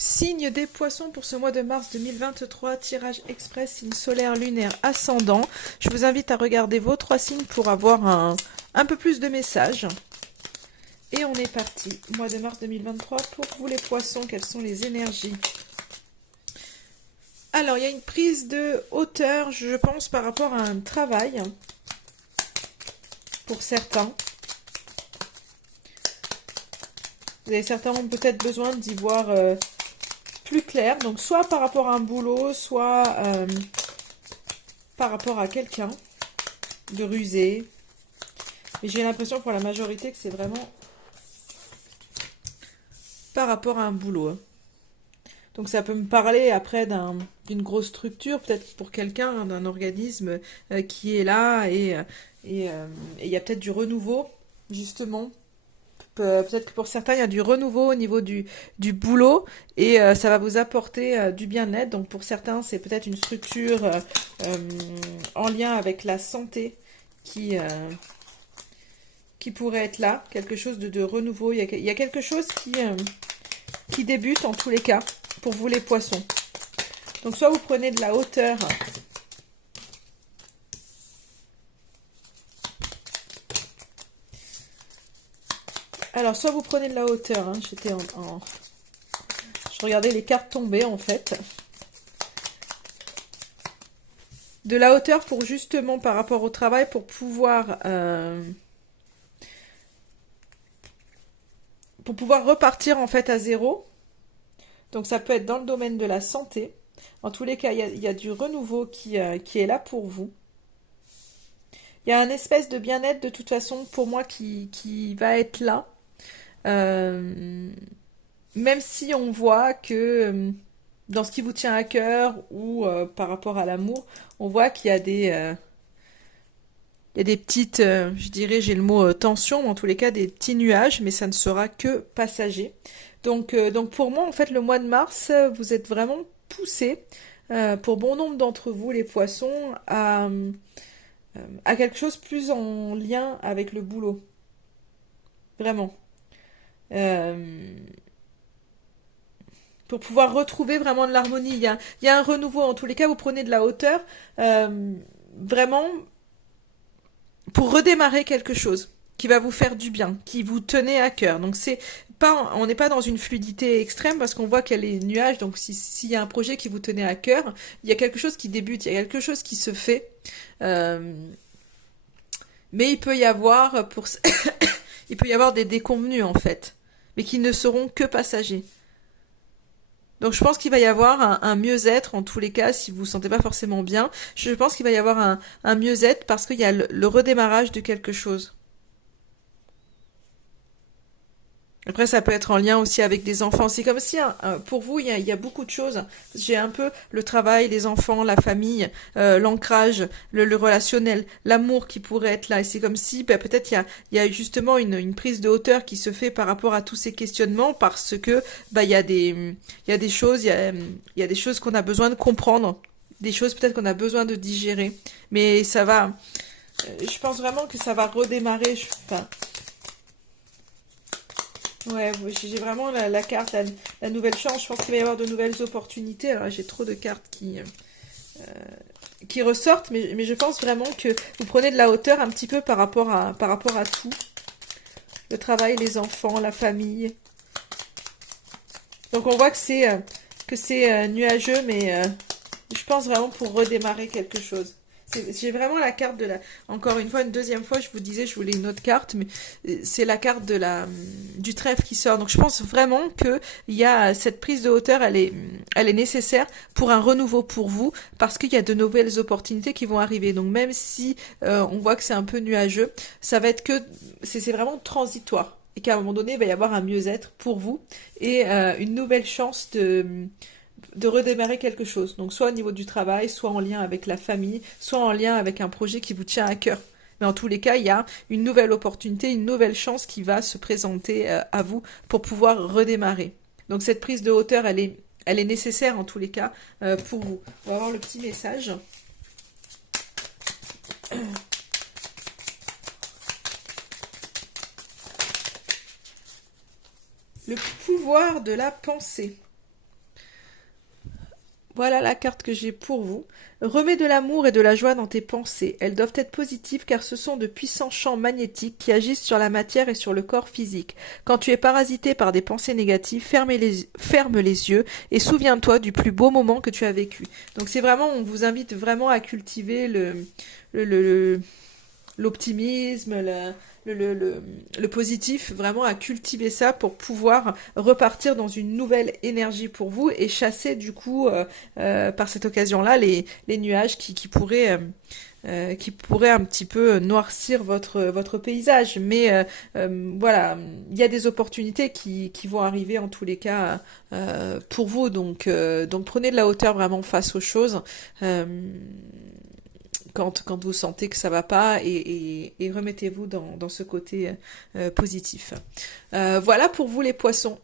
Signe des poissons pour ce mois de mars 2023, tirage express, signe solaire, lunaire, ascendant. Je vous invite à regarder vos trois signes pour avoir un peu plus de messages. Et on est parti, mois de mars 2023, pour vous les poissons, quelles sont les énergies? Alors, il y a une prise de hauteur, je pense, par rapport à un travail, pour certains. Certains ont peut-être besoin d'y voir plus clair, donc soit par rapport à un boulot, soit par rapport à quelqu'un de rusé. Mais j'ai l'impression pour la majorité que c'est vraiment par rapport à un boulot. Donc ça peut me parler après d'une grosse structure, peut-être pour quelqu'un, d'un organisme qui est là et il y a peut-être du renouveau, justement. Peut-être que pour certains, il y a du renouveau au niveau du boulot et ça va vous apporter du bien-être. Donc pour certains, c'est peut-être une structure en lien avec la santé qui, euh, qui pourrait être là, quelque chose de renouveau. Il y a quelque chose qui débute en tous les cas pour vous les poissons. Donc soit vous prenez de la hauteur. Alors soit vous prenez de la hauteur. Hein, je regardais les cartes tomber en fait. De la hauteur pour justement par rapport au travail pour pouvoir repartir en fait à zéro. Donc ça peut être dans le domaine de la santé. En tous les cas, il y a du renouveau qui est là pour vous. Il y a un espèce de bien-être de toute façon pour moi qui va être là. Euh, Même si on voit que dans ce qui vous tient à cœur ou par rapport à l'amour, on voit qu'il y a il y a des petites, je dirais, j'ai le mot tension, mais en tous les cas des petits nuages, mais ça ne sera que passager. Donc pour moi, en fait, le mois de mars, vous êtes vraiment poussé, pour bon nombre d'entre vous, les poissons, à quelque chose plus en lien avec le boulot. Vraiment. Euh, pour pouvoir retrouver vraiment de l'harmonie. Il y a un renouveau. En tous les cas, vous prenez de la hauteur. Vraiment pour redémarrer quelque chose qui va vous faire du bien, qui vous tenait à cœur. Donc c'est pas, on n'est pas dans une fluidité extrême parce qu'on voit qu'il y a les nuages. Donc s'il y a un projet qui vous tenait à cœur, il y a quelque chose qui débute, il y a quelque chose qui se fait. Euh, mais il peut y avoir il peut y avoir des déconvenus en fait, mais qui ne seront que passagers. Donc je pense qu'il va y avoir un mieux-être en tous les cas si vous vous sentez pas forcément bien. Je pense qu'il va y avoir un mieux-être parce qu'il y a le redémarrage de quelque chose. Après, ça peut être en lien aussi avec des enfants. C'est comme si, hein, pour vous, il y a beaucoup de choses. J'ai un peu le travail, les enfants, la famille, l'ancrage, le relationnel, l'amour qui pourrait être là. Et c'est comme si, ben, peut-être, il y a justement une prise de hauteur qui se fait par rapport à tous ces questionnements parce que, bah, il y a des choses, il y a des choses qu'on a besoin de comprendre. Des choses peut-être qu'on a besoin de digérer. Mais ça va, je pense vraiment que ça va redémarrer. Enfin, ouais, j'ai vraiment la carte, la nouvelle chance. Je pense qu'il va y avoir de nouvelles opportunités. Alors, j'ai trop de cartes qui ressortent, mais je pense vraiment que vous prenez de la hauteur un petit peu par rapport à tout. Le travail, les enfants, la famille. Donc, on voit que c'est nuageux, mais je pense vraiment pour redémarrer quelque chose. J'ai vraiment la carte de la... Encore une fois, une deuxième fois, je vous disais, je voulais une autre carte, mais c'est la carte du trèfle qui sort. Donc je pense vraiment que il y a cette prise de hauteur, elle est nécessaire pour un renouveau pour vous, parce qu'il y a de nouvelles opportunités qui vont arriver. Donc même si on voit que c'est un peu nuageux, ça va être que... C'est vraiment transitoire. Et qu'à un moment donné, il va y avoir un mieux-être pour vous et une nouvelle chance de redémarrer quelque chose. Donc soit au niveau du travail, soit en lien avec la famille, soit en lien avec un projet qui vous tient à cœur. Mais en tous les cas, il y a une nouvelle opportunité, une nouvelle chance qui va se présenter à vous pour pouvoir redémarrer. Donc cette prise de hauteur, elle est nécessaire en tous les cas pour vous. On va voir le petit message. Le pouvoir de la pensée. Voilà la carte que j'ai pour vous. Remets de l'amour et de la joie dans tes pensées. Elles doivent être positives car ce sont de puissants champs magnétiques qui agissent sur la matière et sur le corps physique. Quand tu es parasité par des pensées négatives, ferme les yeux et souviens-toi du plus beau moment que tu as vécu. Donc c'est vraiment, on vous invite vraiment à cultiver le, le- l'optimisme, le positif, vraiment à cultiver ça pour pouvoir repartir dans une nouvelle énergie pour vous et chasser du coup par cette occasion-là les nuages qui pourraient un petit peu noircir votre paysage. Mais voilà, il y a des opportunités qui vont arriver en tous les cas pour vous. Donc prenez de la hauteur vraiment face aux choses. Euh, quand vous sentez que ça va pas et remettez-vous dans ce côté positif. Voilà pour vous les poissons.